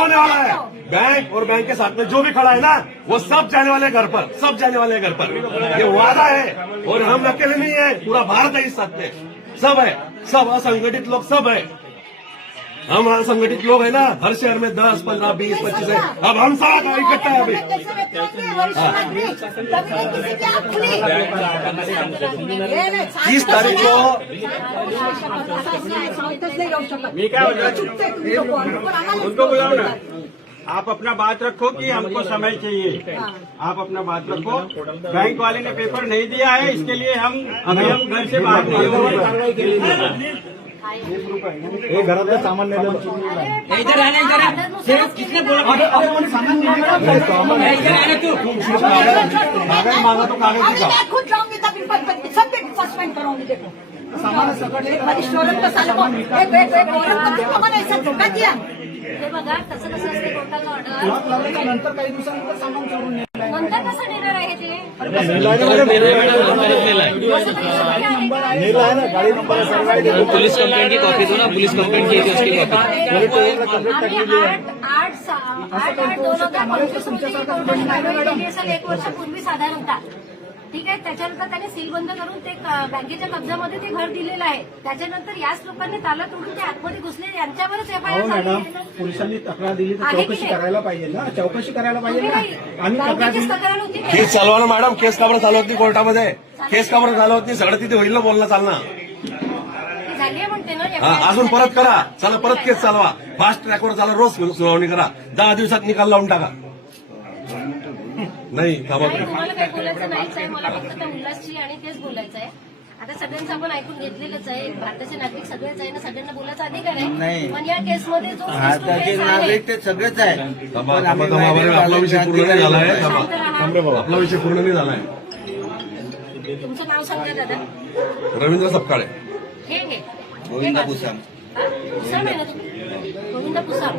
होने वाला है। बैंक और बैंक के साथ में जो भी खड़ा है ना, वो सब जाने वाले घर पर, सब जाने वाले घर पर। ये वादा है और हम अकेले नहीं है, पूरा भारत है इस साथ में। सब है, सब असंगठित लोग सब है। हम असंगठित लोग है ना, हर शहर में 10, 15, 20, 25 है। अब हम सारा इकट्ठा है अभी। 30 तारीख को उनको बुलाओ ना। आप अपना बात रखो कि हमको समय चाहिए। आप अपना बात रखो। बैंक वाले ने पेपर नहीं दिया है, इसके लिए हम घर से बाहर नहीं होंगे। एक घरातलं सामान इधर आना, इधर आना। सिर्फ किसने बोला? इधर आना तू। कागज मांगा तो कागज अरे मैं खुद जाऊंगी तभी सब पे सस्पेंड करूंगी। देखो सामान सकट शोरूम का साल को एक लोगों ने ऐसा धोखा दिया। हे बघा तसं कसं असते कोर्टाचं ऑर्डर नंतर काही दिवसानंतर सामान चोरून नंतर कसं देणार आहे ते नेला है ना, गाड़ी नंबर है, सर्व आहे. पुलिस कंप्लेंट की कॉपी दो ना, पुलिस कंप्लेंट की थी उसकी कॉपी। आम्ही 8/8/2025 1 वर्षापूर्वी साधारणतः ठीक आहे. त्याच्यानंतर त्याने सील बंद करून ते बँकेच्या कब्जामध्ये ते घर दिलेलं आहे. त्याच्यानंतर याच लोकांनी ताला तोडून ते आतमध्ये घुसले, यांच्यावरच एफआयआर मॅडम, पोलिसांनी तक्रार दिली तर चौकशी करायला पाहिजे ना, चौकशी करायला पाहिजे ना. आम्ही तक्रार दिली. तक्रार होती केस चालवा ना मॅडम, केस का बरं चालवत नाही कोर्टामध्ये? केस का बरं चालवत नाही? सगळं तिथे होईल ना बोलणं चालणं. झाली आहे म्हणते ना. अजून परत करा, चला परत केस चालवा. फास्ट ट्रॅकवर चाला, रोज सुनावणी करा. 10 दिवसात निकाल लावून टाका. नाही थांबा. तुम्हाला काही बोलायचं नाहीच आहे. मला फक्त त्या उल्हासची आणि तेच बोलायचं आहे. आता सगळ्यांचं आपण ऐकून घेतलेलंच आहे. भारताचे नागरिक सगळेच आहे ना, सगळ्यांना बोलायचा अधिकार आहे. पण या केसमध्ये जो भारताचे नागरिक ते सगळेच आहे. थांबा, आपला विषय पूर्ण नाही झालाय. थांबा, आपला विषय पूर्ण नाही झालाय. तुमचं नाव सांगा दादा. रवींद्र सपकाळे. हे घे. गोविंद भुसाम. पुसाम आहे ना तुम्ही? गोविंद पुसाम.